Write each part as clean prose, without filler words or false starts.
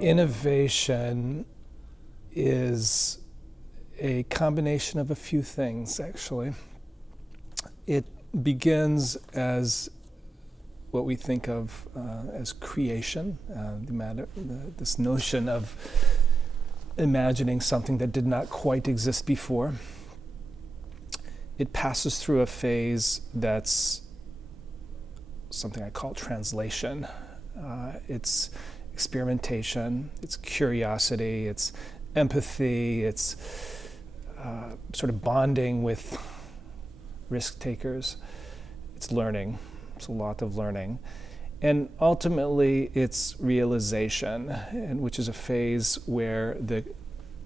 Innovation is a combination of a few things, actually. It begins as what we think of as creation, this notion of imagining something that did not quite exist before. It passes through a phase that's something I call translation. It's experimentation, it's curiosity, it's empathy, it's sort of bonding with risk takers. It's learning. It's a lot of learning. And ultimately, it's realization, which is a phase where the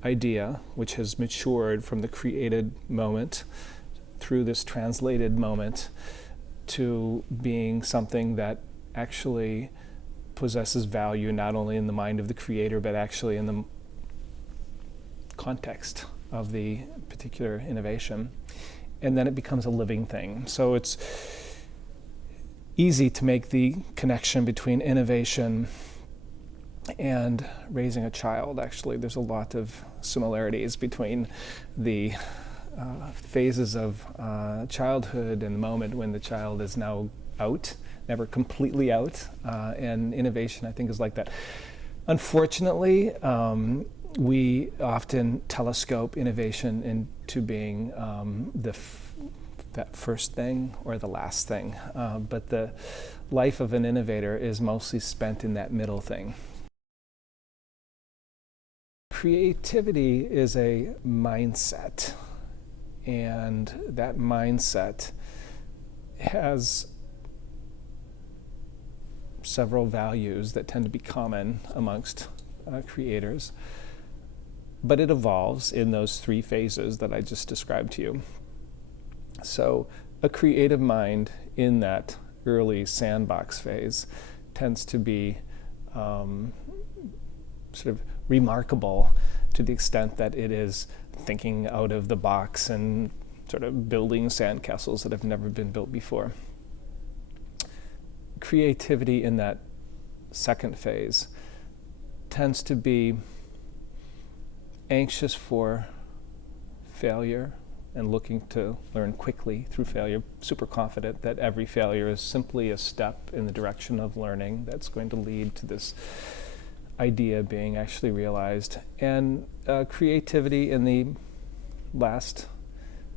idea, which has matured from the created moment through this translated moment to being something that actually possesses value not only in the mind of the creator, but actually in the context of the particular innovation. And then it becomes a living thing. So it's easy to make the connection between innovation and raising a child. Actually, there's a lot of similarities between the phases of childhood and the moment when the child is now out, never completely out, and innovation, I think, is like that. Unfortunately, we often telescope innovation into being that first thing or the last thing, but the life of an innovator is mostly spent in that middle thing. Creativity is a mindset, and that mindset has several values that tend to be common amongst creators, but it evolves in those three phases that I just described to you. So a creative mind in that early sandbox phase tends to be sort of remarkable to the extent that it is thinking out of the box and sort of building sandcastles that have never been built before. Creativity in that second phase tends to be anxious for failure and looking to learn quickly through failure, super confident that every failure is simply a step in the direction of learning that's going to lead to this idea being actually realized. And creativity in the last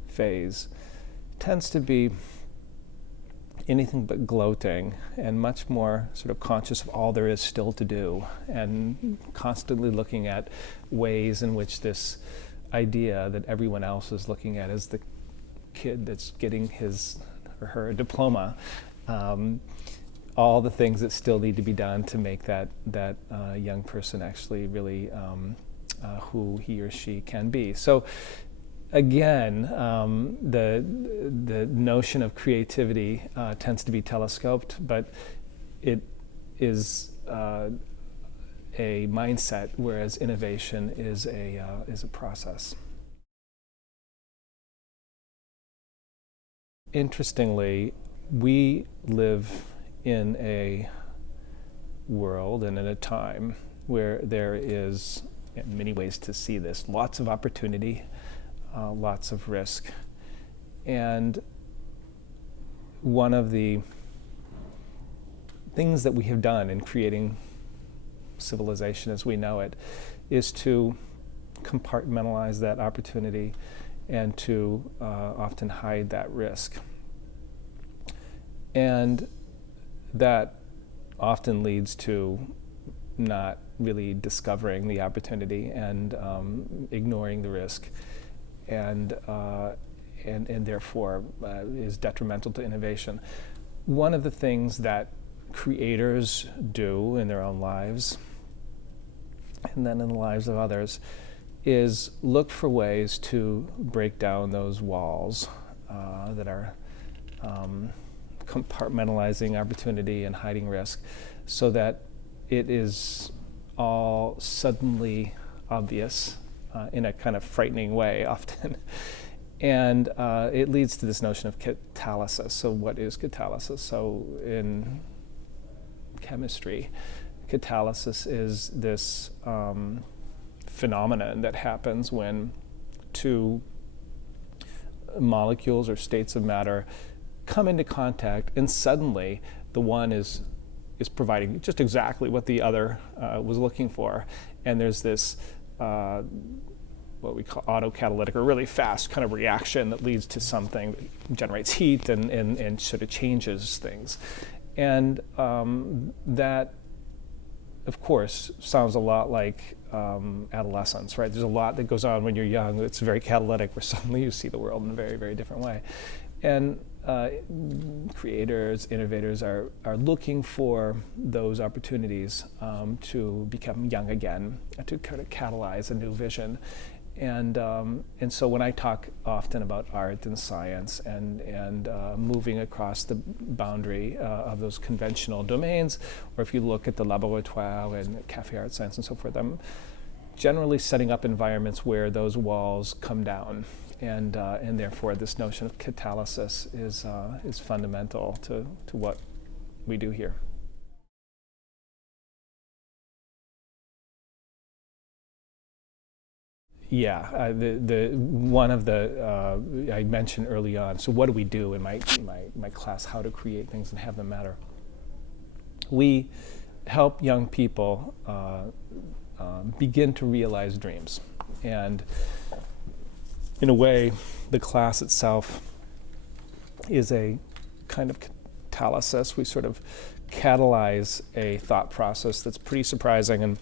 phase tends to be anything but gloating and much more sort of conscious of all there is still to do and constantly looking at ways in which this idea that everyone else is looking at as the kid that's getting his or her diploma, all the things that still need to be done to make that young person actually really who he or she can be. So again, the notion of creativity tends to be telescoped, but it is a mindset, whereas innovation is a process. Interestingly, we live in a world and in a time where there is, in many ways to see this, lots of opportunity, lots of risk. And one of the things that we have done in creating civilization as we know it is to compartmentalize that opportunity and to often hide that risk. And that often leads to not really discovering the opportunity and ignoring the risk, and therefore is detrimental to innovation. One of the things that creators do in their own lives, and then in the lives of others, is look for ways to break down those walls that are compartmentalizing opportunity and hiding risk, so that it is all suddenly obvious in a kind of frightening way often. And it leads to this notion of catalysis. So what is catalysis? So in chemistry, Catalysis is this phenomenon that happens when two molecules or states of matter come into contact, and suddenly the one is providing just exactly what the other was looking for. And there's this what we call autocatalytic, or really fast kind of reaction that leads to something that generates heat and sort of changes things. And that, of course, sounds a lot like adolescence, right? There's a lot that goes on when you're young that's very catalytic, where suddenly you see the world in a very, very different way. And creators, innovators are looking for those opportunities to become young again, to kind of catalyze a new vision. And so when I talk often about art and science and moving across the boundary of those conventional domains, or if you look at the Laboratoire and Cafe Art Science and so forth, I'm generally setting up environments where those walls come down. And therefore this notion of catalysis is fundamental to what we do here. Yeah, the one of the I mentioned early on. So what do we do in my class? How to create things and have them matter. We help young people begin to realize dreams, and in a way, the class itself is a kind of catalysis. We sort of catalyze a thought process that's pretty surprising and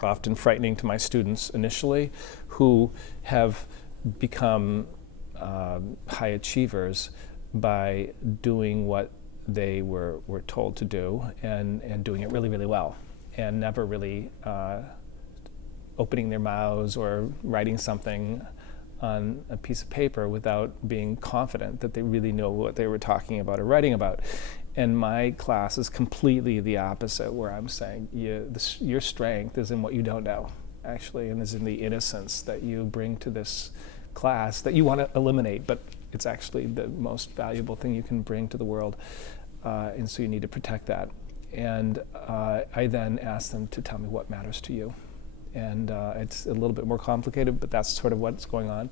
often frightening to my students initially, who have become high achievers by doing what they were told to do and doing it really, really well, and never really opening their mouths or writing something on a piece of paper without being confident that they really know what they were talking about or writing about. And my class is completely the opposite, where I'm saying your strength is in what you don't know, actually, and is in the innocence that you bring to this class that you want to eliminate, but it's actually the most valuable thing you can bring to the world, and so you need to protect that. And I then ask them to tell me what matters to you. And it's a little bit more complicated, but that's sort of what's going on.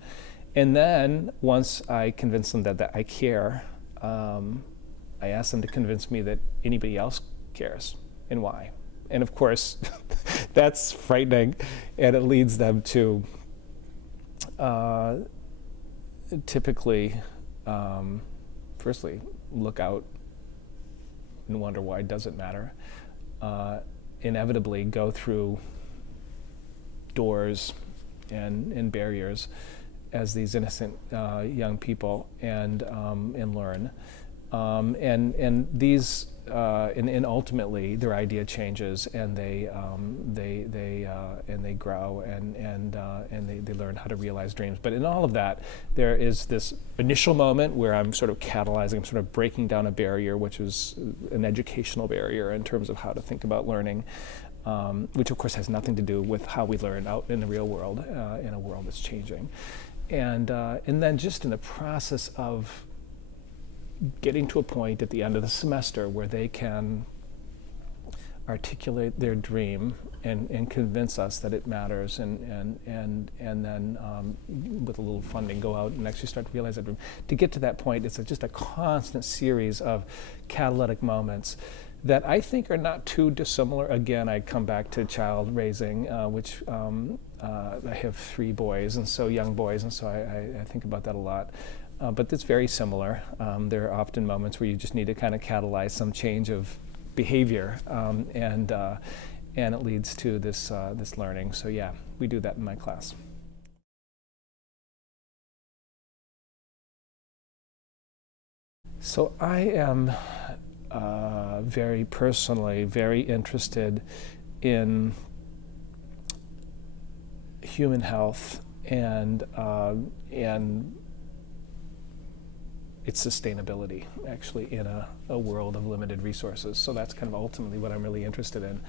And then once I convince them that I care, I ask them to convince me that anybody else cares, and why. And of course, that's frightening, and it leads them to typically, firstly, look out and wonder why it doesn't matter. Inevitably go through doors and barriers as these innocent young people and learn. And these and ultimately their idea changes, and they grow and they learn how to realize dreams. But in all of that, there is this initial moment where I'm sort of catalyzing, I'm sort of breaking down a barrier, which is an educational barrier in terms of how to think about learning, which of course has nothing to do with how we learn out in the real world, in a world that's changing. And then just in the process of getting to a point at the end of the semester where they can articulate their dream and convince us that it matters, and then with a little funding go out and actually start to realize that dream. To get to that point, it's just a constant series of catalytic moments that I think are not too dissimilar. Again, I come back to child raising, which I have 3 boys, and so young boys, and so I think about that a lot. But it's very similar. There are often moments where you just need to kind of catalyze some change of behavior, and it leads to this learning. So yeah, we do that in my class. So I am very personally very interested in human health and its sustainability, actually, in a world of limited resources. So that's kind of ultimately what I'm really interested in.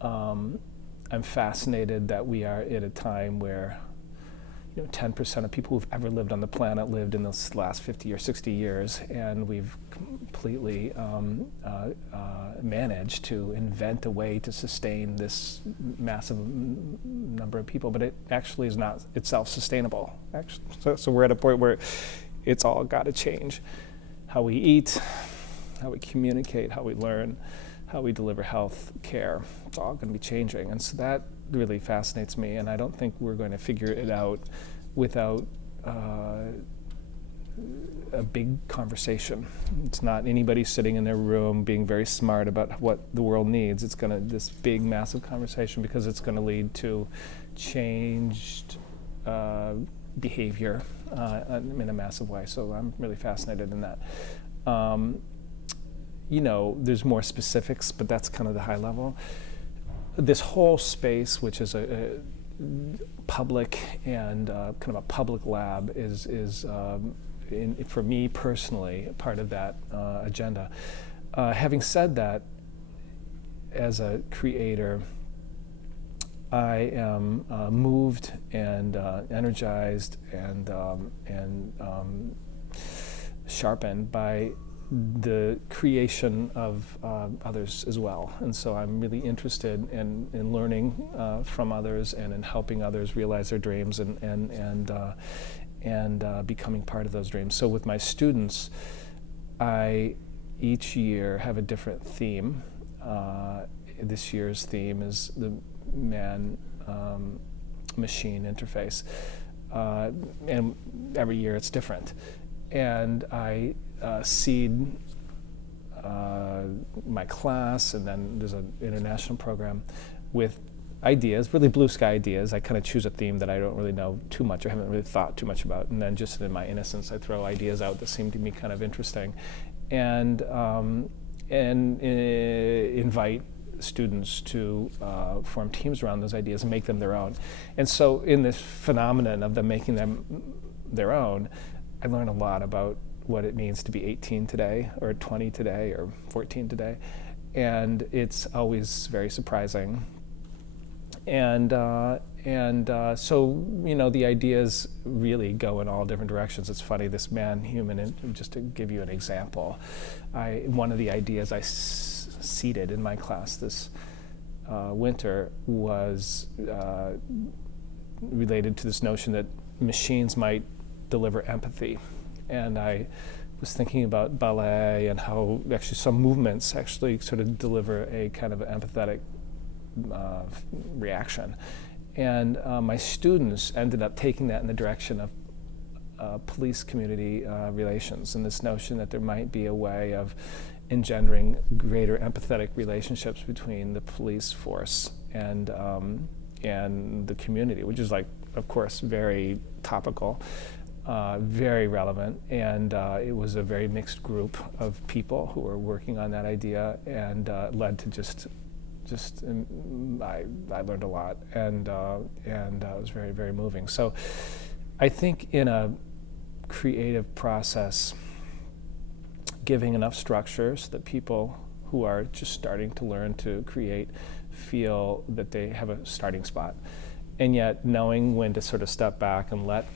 I'm fascinated that we are at a time where, 10% of people who've ever lived on the planet lived in the last 50 or 60 years, and we've completely managed to invent a way to sustain this massive number of people, but it actually is not itself sustainable. So we're at a point where it's all got to change. How we eat, how we communicate, how we learn, how we deliver health care, it's all going to be changing. And so that really fascinates me, and I don't think we're going to figure it out without a big conversation. It's not anybody sitting in their room being very smart about what the world needs. It's going to this big, massive conversation, because it's going to lead to changed behavior in a massive way. So I'm really fascinated in that. There's more specifics, but that's kind of the high level. This whole space, which is a public and kind of a public lab, is for me personally, part of that agenda. Having said that, as a creator, I am moved and energized and sharpened by the creation of others as well. And so I'm really interested in learning from others and in helping others realize their dreams and becoming part of those dreams. So with my students, I each year have a different theme. This year's theme is the man-machine interface. And every year it's different. And I seed my class, and then there's an international program with ideas, really blue sky ideas. I kind of choose a theme that I don't really know too much or haven't really thought too much about, and then just in my innocence I throw ideas out that seem to me kind of interesting, and invite students to form teams around those ideas and make them their own. And so in this phenomenon of them making them their own, I learn a lot about what it means to be 18 today, or 20 today, or 14 today, and it's always very surprising. And so the ideas really go in all different directions. It's funny, this man-human, and just to give you an example, one of the ideas I seeded in my class this winter was related to this notion that machines might deliver empathy. And I was thinking about ballet and how actually some movements actually sort of deliver a kind of empathetic reaction. And my students ended up taking that in the direction of police-community relations, and this notion that there might be a way of engendering greater empathetic relationships between the police force and the community, which is, like, of course, very topical. Very relevant, and it was a very mixed group of people who were working on that idea, and led to I learned a lot, and it was very, very moving. So I think in a creative process, giving enough structure so that people who are just starting to learn to create feel that they have a starting spot, and yet knowing when to sort of step back and let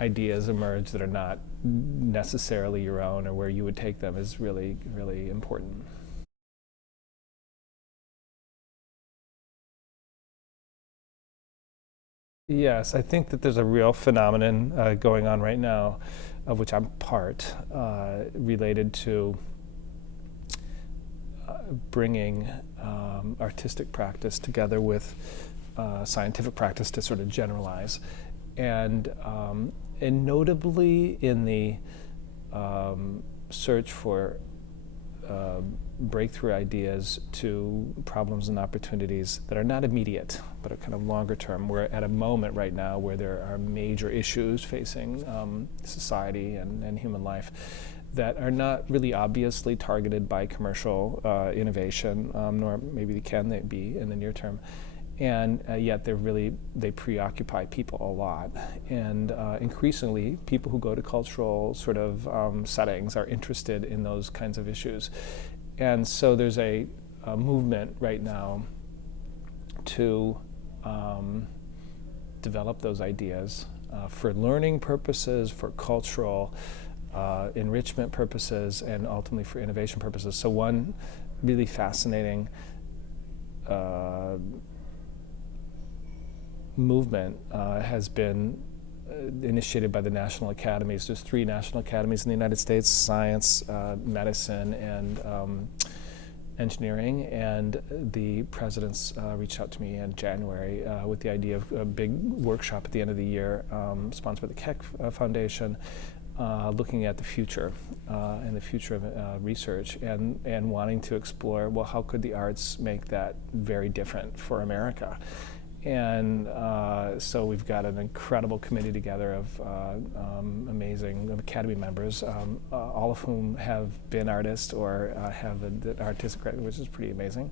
ideas emerge that are not necessarily your own or where you would take them is really, really important. Yes, I think that there's a real phenomenon going on right now, of which I'm part, related to bringing artistic practice together with scientific practice to sort of generalize. And notably in the search for breakthrough ideas to problems and opportunities that are not immediate, but are kind of longer term. We're at a moment right now where there are major issues facing society and human life that are not really obviously targeted by commercial innovation, nor maybe can they be in the near term. And yet they preoccupy people a lot. And increasingly, people who go to cultural sort of settings are interested in those kinds of issues. And so there's a movement right now to develop those ideas for learning purposes, for cultural enrichment purposes, and ultimately for innovation purposes. So one really fascinating movement has been initiated by the national academies. There's 3 national academies in the United States: science, medicine, and engineering. And the presidents reached out to me in January with the idea of a big workshop at the end of the year, sponsored by the Keck Foundation, looking at the future and the future of research, and wanting to explore, well, how could the arts make that very different for America? And so we've got an incredible committee together of amazing Academy members, all of whom have been artists or have an artistic credit, which is pretty amazing.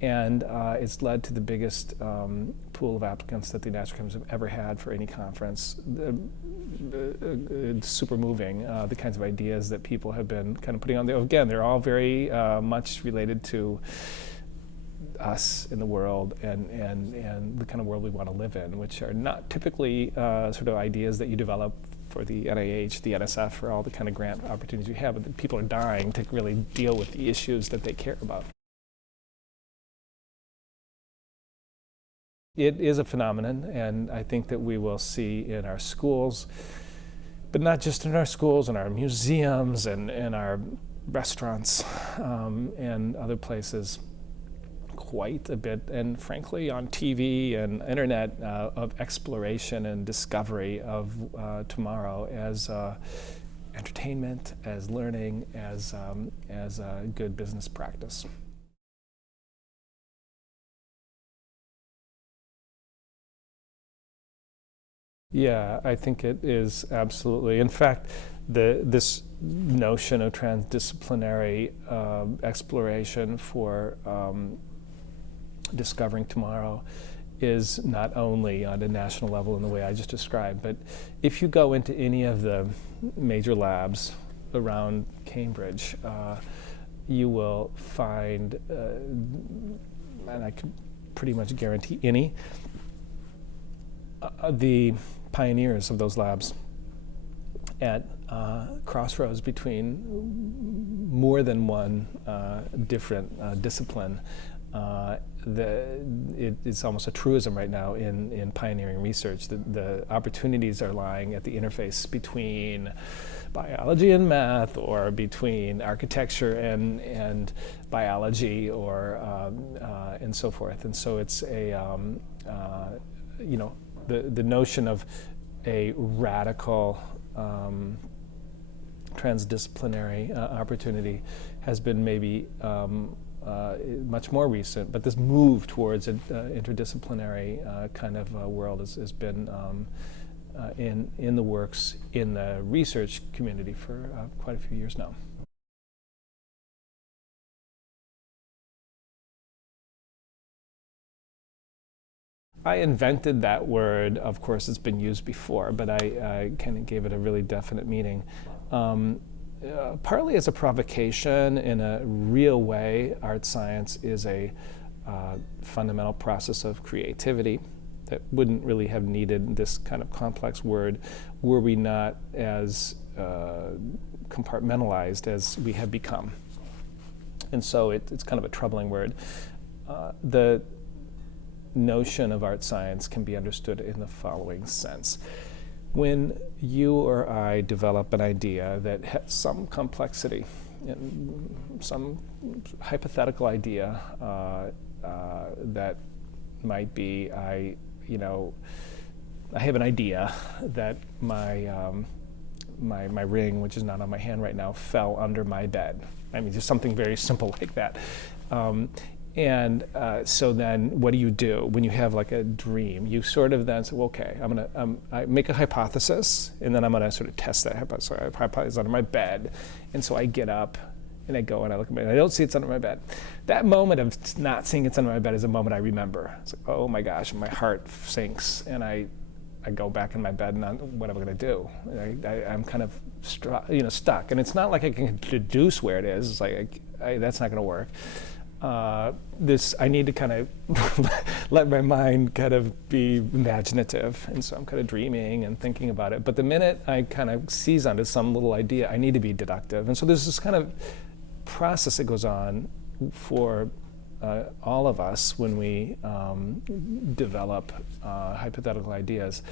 And it's led to the biggest pool of applicants that the National Academies have ever had for any conference. It's super moving, the kinds of ideas that people have been kind of putting on there. Again, they're all very much related to us in the world and the kind of world we want to live in, which are not typically sort of ideas that you develop for the NIH, the NSF, for all the kind of grant opportunities you have, but people are dying to really deal with the issues that they care about. It is a phenomenon, and I think that we will see in our schools, but not just in our schools, in our museums and in our restaurants and other places, quite a bit, and frankly on TV and internet, of exploration and discovery of tomorrow as entertainment, as learning, as a good business practice. Yeah, I think it is absolutely. In fact, this notion of transdisciplinary exploration for discovering tomorrow is not only on a national level in the way I just described, but if you go into any of the major labs around Cambridge, you will find, and I could pretty much guarantee any, the pioneers of those labs at crossroads between more than one different discipline. It's almost a truism right now in pioneering research. The opportunities are lying at the interface between biology and math, or between architecture and biology, or and so forth. And so it's the notion of a radical transdisciplinary opportunity has been maybe much more recent, but this move towards an interdisciplinary kind of world has been in the works in the research community for quite a few years now. I invented that word. Of course, it's been used before, but I kind of gave it a really definite meaning. Partly as a provocation. In a real way, art science is a fundamental process of creativity that wouldn't really have needed this kind of complex word were we not as compartmentalized as we have become. And so it's kind of a troubling word. The notion of art science can be understood in the following sense. When you or I develop an idea that has some complexity, some hypothetical idea that might be, I have an idea that my ring, which is not on my hand right now, fell under my bed. I mean, just something very simple like that. So then what do when you have like a dream? You sort of then say, well, okay, I make a hypothesis, and then I'm gonna sort of test that hypothesis. So hypothesis under my bed, and so I get up and I go and I look at it, and I don't see it's under my bed. That moment of not seeing it's under my bed is a moment I remember. It's like, oh my gosh, my heart sinks, and I go back in my bed, and what am I gonna do? I'm kind of stuck, and it's not like I can deduce where it is. It's like that's not gonna work. I need to kind of let my mind kind of be imaginative, and so I'm kind of dreaming and thinking about it. But the minute I kind of seize onto some little idea, I need to be deductive. And so there's this kind of process that goes on for all of us when we develop hypothetical ideas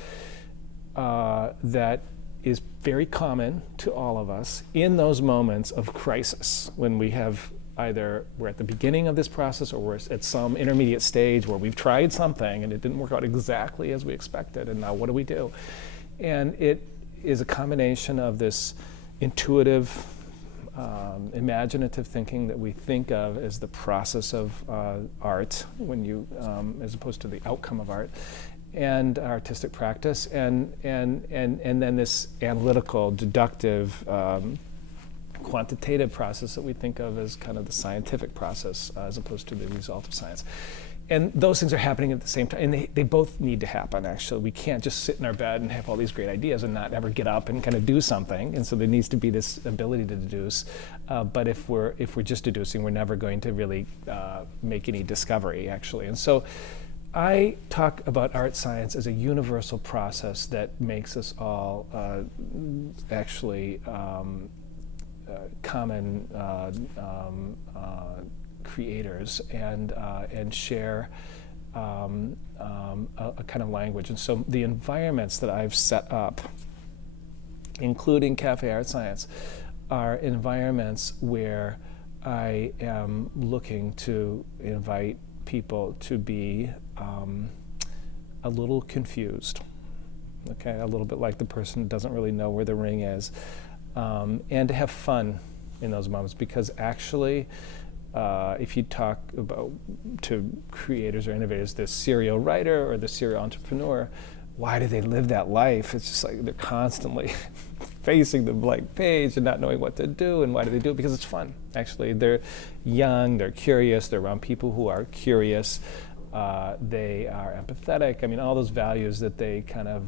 that is very common to all of us in those moments of crisis, when we have either we're at the beginning of this process or we're at some intermediate stage where we've tried something and it didn't work out exactly as we expected, and now what do we do? And it is a combination of this intuitive, imaginative thinking that we think of as the process of art, when you, as opposed to the outcome of art, and artistic practice, and then this analytical, deductive, quantitative process that we think of as kind of the scientific process, as opposed to the result of science. And those things are happening at the same time, and they both need to happen, actually. We can't just sit in our bed and have all these great ideas and not ever get up and kind of do something. And so there needs to be this ability to deduce. But if we're just deducing, we're never going to really make any discovery, actually. And so I talk about art science as a universal process that makes us all actually common creators and share a kind of language. And so the environments that I've set up, including Cafe Art Science, are environments where I am looking to invite people to be a little confused, okay, a little bit like the person who doesn't really know where the ring is, and to have fun in those moments, because actually if you talk about to creators or innovators, the serial writer or the serial entrepreneur, why do they live that life? It's just like they're constantly facing the blank page and not knowing what to do. And why do they do it? Because it's fun. Actually, they're young, they're curious, they're around people who are curious, they are empathetic. I mean, all those values that they kind of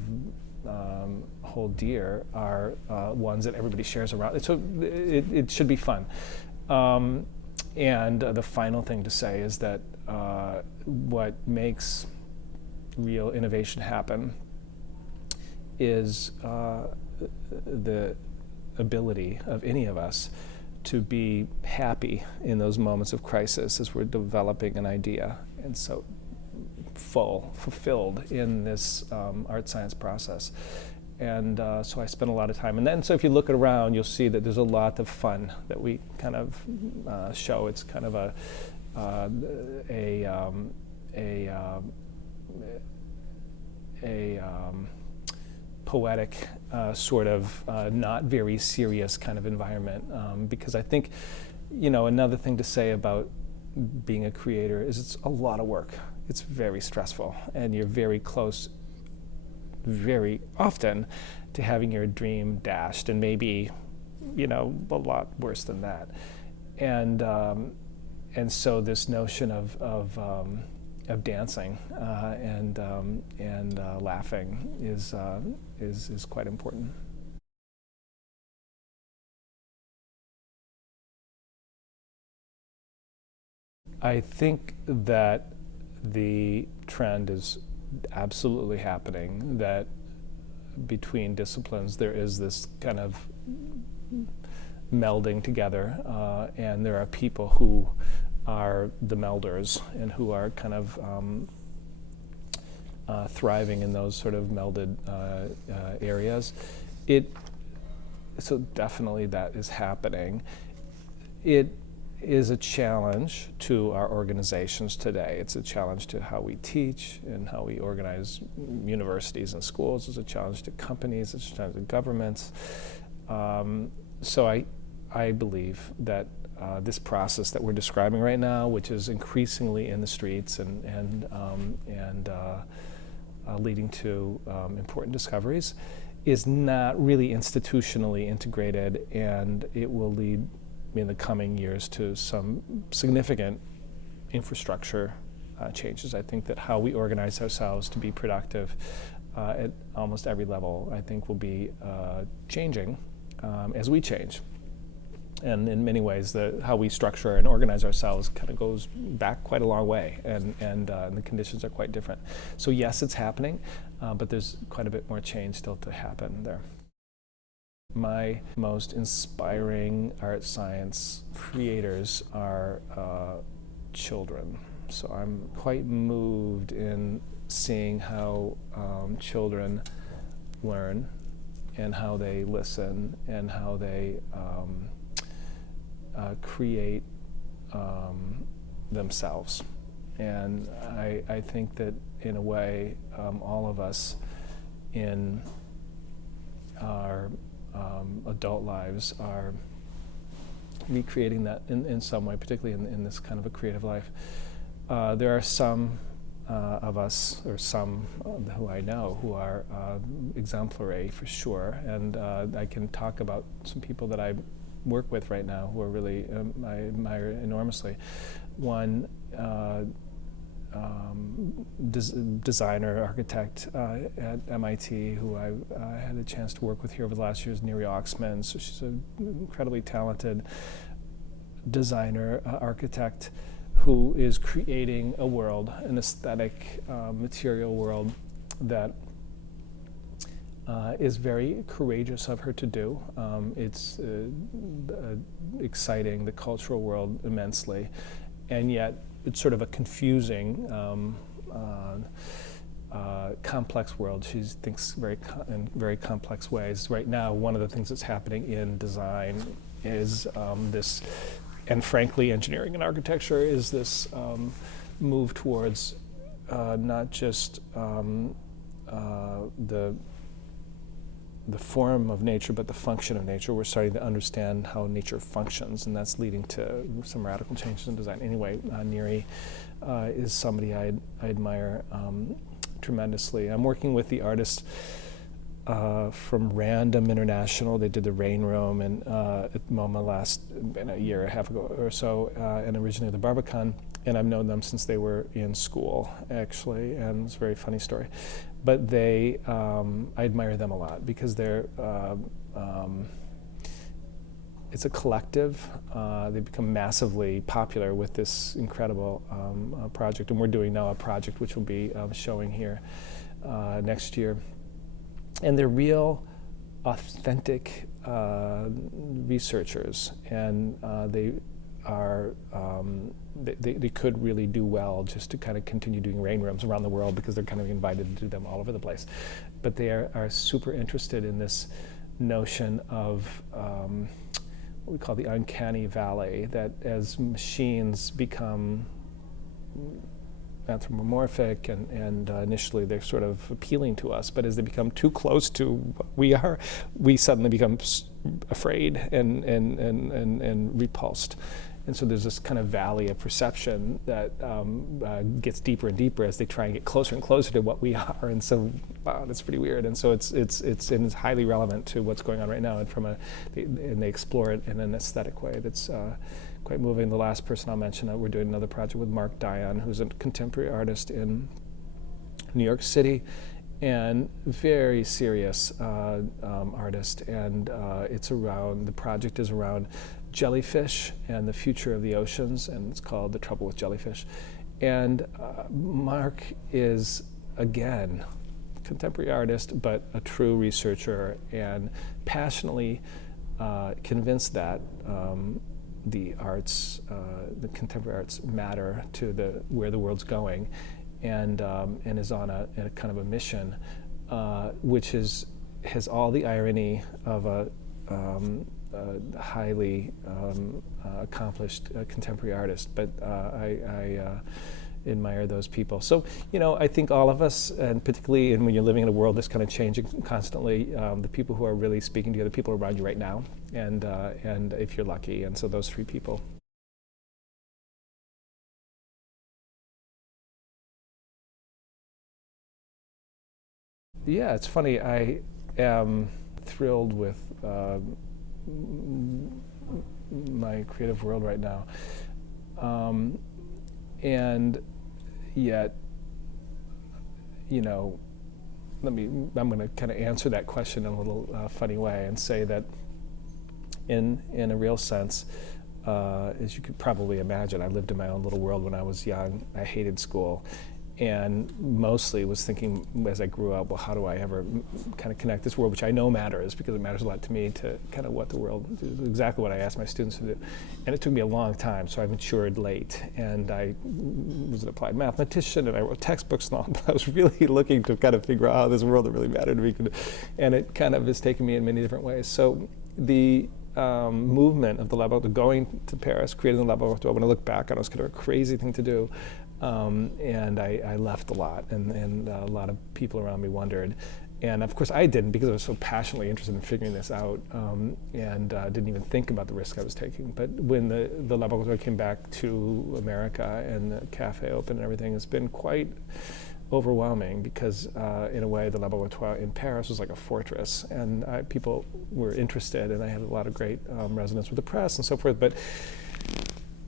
hold dear are ones that everybody shares around. So it should be fun. And the final thing to say is that what makes real innovation happen is the ability of any of us to be happy in those moments of crisis as we're developing an idea, and so fulfilled in this art science process. And so I spend a lot of time. And then, so if you look around, you'll see that there's a lot of fun that we kind of show. It's kind of a poetic sort of not very serious kind of environment. Because I think, another thing to say about being a creator is it's a lot of work. It's very stressful, and you're very close very often to having your dream dashed, and maybe, a lot worse than that. And so this notion of dancing and laughing is quite important. I think that the trend is absolutely happening, that between disciplines there is this kind of melding together, and there are people who are the melders and who are kind of thriving in those sort of melded areas. So definitely that is happening. It is a challenge to our organizations today. It's a challenge to how we teach and how we organize universities and schools. It's a challenge to companies. It's a challenge to governments. So I believe that this process that we're describing right now, which is increasingly in the streets and leading to important discoveries, is not really institutionally integrated, and it will lead in the coming years to some significant infrastructure changes. I think that how we organize ourselves to be productive at almost every level, I think, will be changing as we change. And in many ways, how we structure and organize ourselves kind of goes back quite a long way, and the conditions are quite different. So yes, it's happening, but there's quite a bit more change still to happen there. My most inspiring art science creators are children. So I'm quite moved in seeing how children learn and how they listen and how they create themselves. And I think that in a way, all of us in our adult lives are recreating that in some way, particularly in this kind of a creative life. There are some of us, or some who I know, who are exemplary for sure, and I can talk about some people that I work with right now who are really, I admire enormously. One designer, architect at MIT, who I had a chance to work with here over the last year, is Neri Oxman. So she's an incredibly talented designer, architect, who is creating a world, an aesthetic, material world that is very courageous of her to do. It's exciting the cultural world immensely, and yet it's sort of a confusing, complex world. She thinks in very complex ways. Right now, one of the things that's happening in design is this, and frankly, engineering and architecture is this move towards not just the form of nature, but the function of nature. We're starting to understand how nature functions, and that's leading to some radical changes in design. Anyway, Neri is somebody I admire tremendously. I'm working with the artists from Random International. They did the Rain Room and at MoMA a year and a half ago or so, and originally the Barbican. And I've known them since they were in school, actually, and it's a very funny story. But I admire them a lot because it's a collective. They've become massively popular with this incredible project, and we're doing now a project which will be showing here next year. And they're real, authentic researchers, and they are they could really do well just to kind of continue doing rain rooms around the world, because they're kind of invited to do them all over the place. But they are super interested in this notion of what we call the uncanny valley, that as machines become anthropomorphic and initially they're sort of appealing to us, but as they become too close to what we are, we suddenly become afraid and repulsed. And so there's this kind of valley of perception that gets deeper and deeper as they try and get closer and closer to what we are. And so, wow, that's pretty weird. And so it's highly relevant to what's going on right now. And they explore it in an aesthetic way that's quite moving. The last person I'll mention, we're doing another project with Mark Dion, who's a contemporary artist in New York City, and very serious artist. And the project is around jellyfish and the future of the oceans, and it's called The Trouble with Jellyfish. And Mark is, again, contemporary artist, but a true researcher, and passionately convinced that the arts, the contemporary arts, matter to where the world's going, and is on a kind of a mission, which has all the irony of a highly accomplished contemporary artist. But I admire those people. So, I think all of us, and particularly when you're living in a world that's kind of changing constantly, the people who are really speaking to the other people around you right now, and if you're lucky. And so those three people. Yeah, it's funny. I am thrilled with my creative world right now, and yet, I'm going to kind of answer that question in a little funny way and say that in a real sense. As you could probably imagine, I lived in my own little world when I was young. I hated school, and mostly was thinking as I grew up, well, how do I ever kind of connect this world, which I know matters because it matters a lot to me, to kind of what the world is, exactly what I asked my students to do. And it took me a long time, so I matured late, and I was an applied mathematician, and I wrote textbooks and all, but I was really looking to kind of figure out how this world that really mattered to me could, and it kind of has taken me in many different ways. So the movement of the Laboratoire, going to Paris, creating the Laboratoire, when I look back on it, was kind of a crazy thing to do. And I left a lot, and a lot of people around me wondered. And of course I didn't, because I was so passionately interested in figuring this out, and didn't even think about the risk I was taking. But when the Laboratoire came back to America and the cafe opened and everything, it's been quite overwhelming, because in a way the Laboratoire in Paris was like a fortress, and people were interested, and I had a lot of great resonance with the press and so forth. But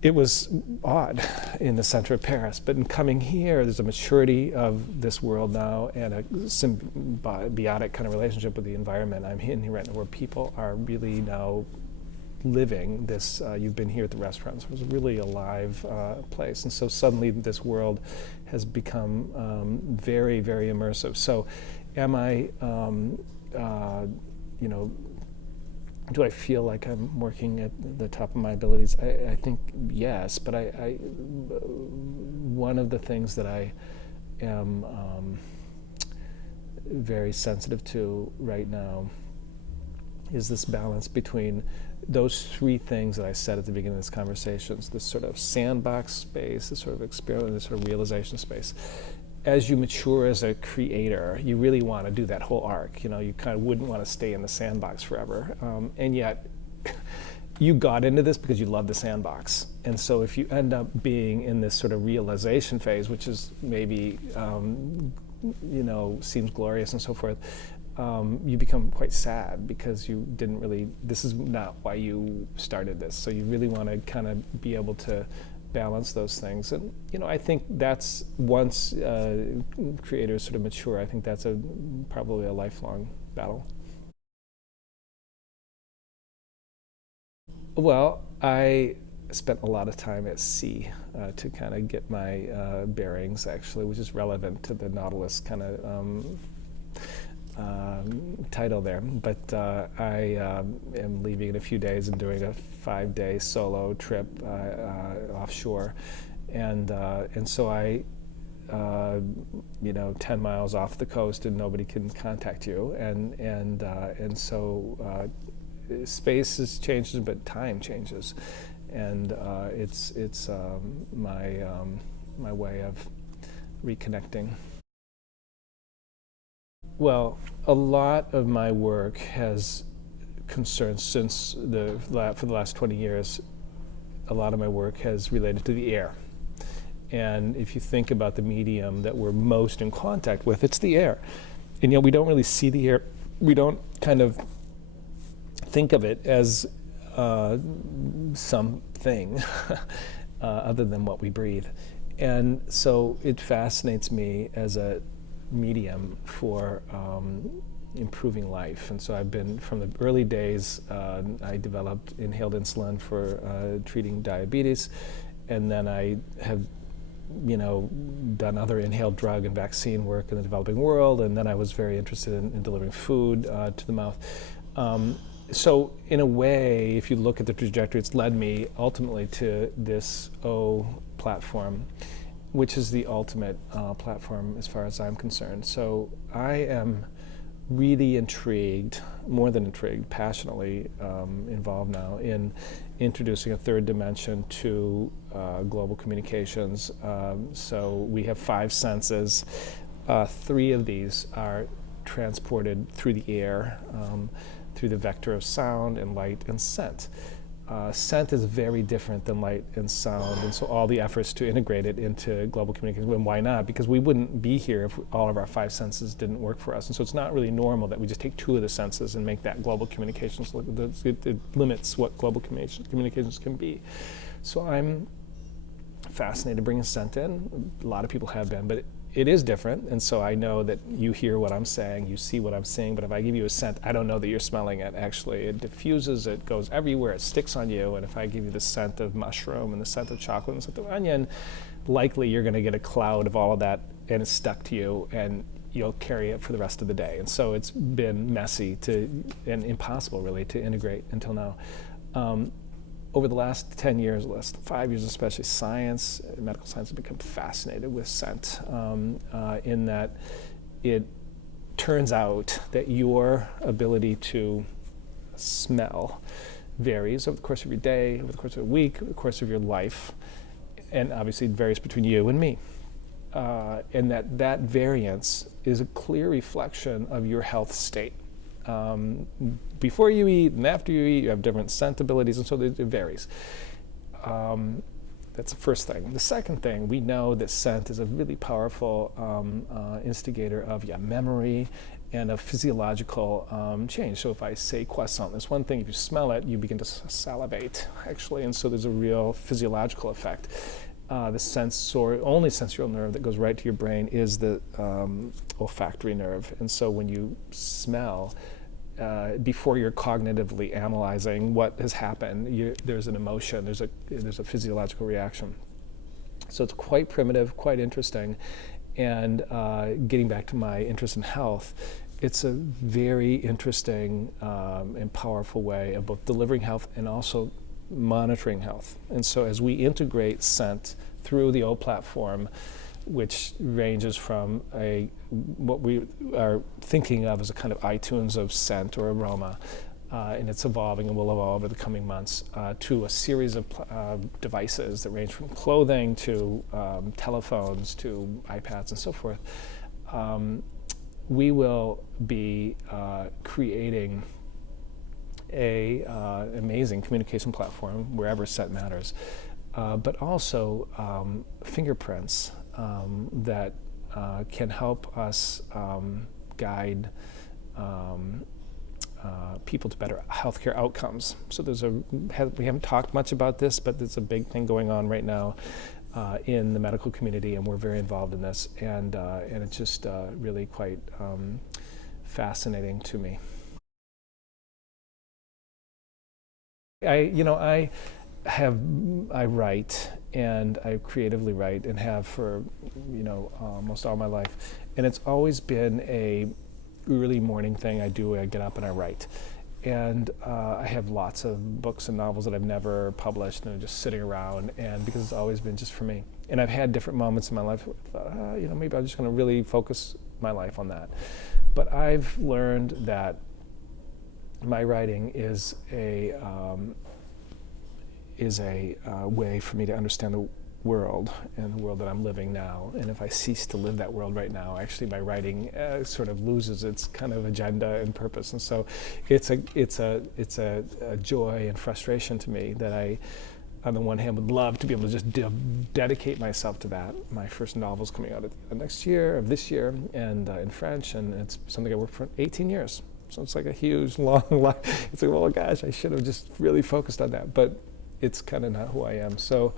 it was odd in the center of Paris. But in coming here, there's a maturity of this world now, and a symbiotic kind of relationship with the environment. I'm in here right now, where people are really now living this. You've been here at the restaurants. It was really a live place, and so suddenly this world has become very, very immersive. So, am I, do I feel like I'm working at the top of my abilities? I think yes, but one of the things that I am very sensitive to right now is this balance between those three things that I said at the beginning of this conversation: this sort of sandbox space, this sort of experiment, this sort of realization space. As you mature as a creator, you really want to do that whole arc. You kind of wouldn't want to stay in the sandbox forever. And yet, you got into this because you love the sandbox. And so if you end up being in this sort of realization phase, which is maybe, seems glorious and so forth, you become quite sad, because you didn't really, this is not why you started this. So you really want to kind of be able to balance those things. And I think that's, once creators sort of mature, I think that's probably a lifelong battle. Well, I spent a lot of time at sea to kind of get my bearings, actually, which is relevant to the Nautilus kind of title there. But I am leaving in a few days and doing a 5-day solo trip offshore, and so I 10 miles off the coast, and nobody can contact you, and so space changes, but time changes, and it's my way of reconnecting. Well, a lot of my work has concerned, for the last 20 years, a lot of my work has related to the air. And if you think about the medium that we're most in contact with, it's the air. And we don't really see the air. We don't kind of think of it as something other than what we breathe. And so it fascinates me as a medium for improving life. And so I've been, from the early days, I developed inhaled insulin for treating diabetes, and then I have done other inhaled drug and vaccine work in the developing world, and then I was very interested in delivering food to the mouth. So in a way, if you look at the trajectory, it's led me ultimately to this O platform, which is the ultimate platform as far as I'm concerned. So I am really intrigued, more than intrigued, passionately involved now in introducing a third dimension to global communications. So we have 5 senses. 3 of these are transported through the air, through the vector of sound and light and scent. Scent is very different than light and sound, and so all the efforts to integrate it into global communication, and why not? Because we wouldn't be here if all of our 5 senses didn't work for us, and so it's not really normal that we just take 2 of the senses and make that global communications. It limits what global communications can be. So I'm fascinated bringing scent in. A lot of people have been, but it is different, and so I know that you hear what I'm saying, you see what I'm seeing, but if I give you a scent, I don't know that you're smelling it, actually. It diffuses, it goes everywhere, it sticks on you, and if I give you the scent of mushroom and the scent of chocolate and the scent of onion, likely you're going to get a cloud of all of that, and it's stuck to you, and you'll carry it for the rest of the day. And so it's been messy and impossible, really, to integrate until now. Over the last 10 years, last 5 years especially, medical science has become fascinated with scent, in that it turns out that your ability to smell varies over the course of your day, over the course of a week, over the course of your life, and obviously it varies between you and me. And that variance is a clear reflection of your health state. Before you eat and after you eat, you have different scent abilities, and so it varies. That's the first thing. The second thing, we know that scent is a really powerful instigator of memory and of physiological change. So if I say croissant, there's one thing, if you smell it, you begin to salivate, actually, and so there's a real physiological effect. The only sensorial nerve that goes right to your brain is the olfactory nerve. And so when you smell, before you're cognitively analyzing what has happened, there's an emotion, there's a physiological reaction. So it's quite primitive, quite interesting. And getting back to my interest in health, it's a very interesting and powerful way of both delivering health and also monitoring health. And so as we integrate scent through the O platform, which ranges from what we are thinking of as a kind of iTunes of scent or aroma, and it's evolving and will evolve over the coming months, to a series of devices that range from clothing to telephones to iPads and so forth, we will be creating a amazing communication platform wherever scent matters, but also fingerprints that can help us guide people to better healthcare outcomes. So we haven't talked much about this, but there's a big thing going on right now in the medical community, and we're very involved in this, and it's just really quite fascinating to me. I write, and I creatively write, and have for almost all my life, and it's always been a early morning thing I do. I get up and I write, and I have lots of books and novels that I've never published, and they're just sitting around, and because it's always been just for me. And I've had different moments in my life where I thought, maybe I'm just going to really focus my life on that. But I've learned that my writing is a way for me to understand the world and the world that I'm living now. And if I cease to live that world right now, actually my writing sort of loses its kind of agenda and purpose. And so it's a joy and frustration to me that I, on the one hand, would love to be able to just dedicate myself to that. My first novel's coming out this year, and in French, and it's something I worked for 18 years. So it's like a huge, long life. It's like, oh gosh, I should have just really focused on that. But it's kind of not who I am. So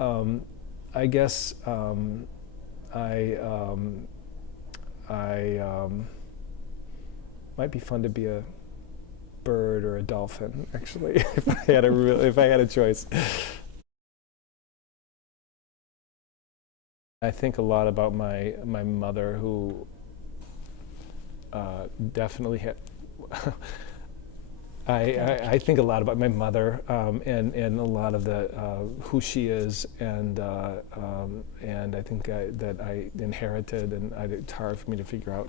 I guess might be fun to be a bird or a dolphin, actually, if I had a choice. I think a lot about my mother, who definitely had. I think a lot about my mother and a lot of the who she is, and I think that I inherited, and it's hard for me to figure out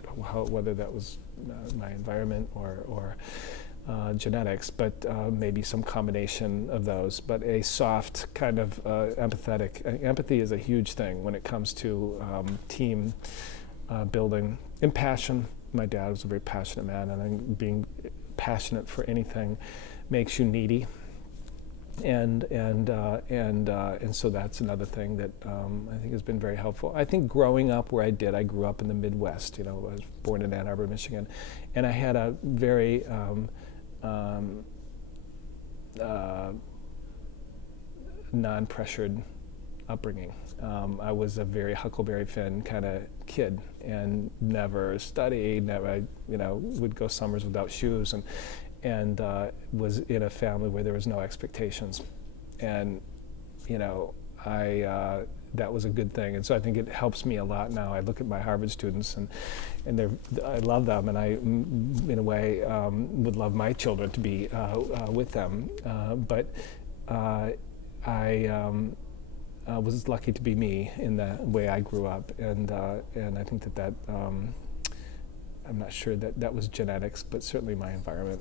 whether that was my environment or genetics, but maybe some combination of those. But a soft kind of empathetic. Empathy is a huge thing when it comes to team building and passion. My dad was a very passionate man, and I think being passionate for anything makes you needy, and so that's another thing that I think has been very helpful. I think growing up where I grew up in the Midwest. I was born in Ann Arbor, Michigan, and I had a very non-pressured upbringing. I was a very Huckleberry Finn kind of kid and never studied, never, would go summers without shoes, and was in a family where there was no expectations. And, that was a good thing. And so I think it helps me a lot now. I look at my Harvard students and I love them, and I, in a way, would love my children to be with them. But I was lucky to be me in the way I grew up, and I think that I'm not sure that was genetics, but certainly my environment.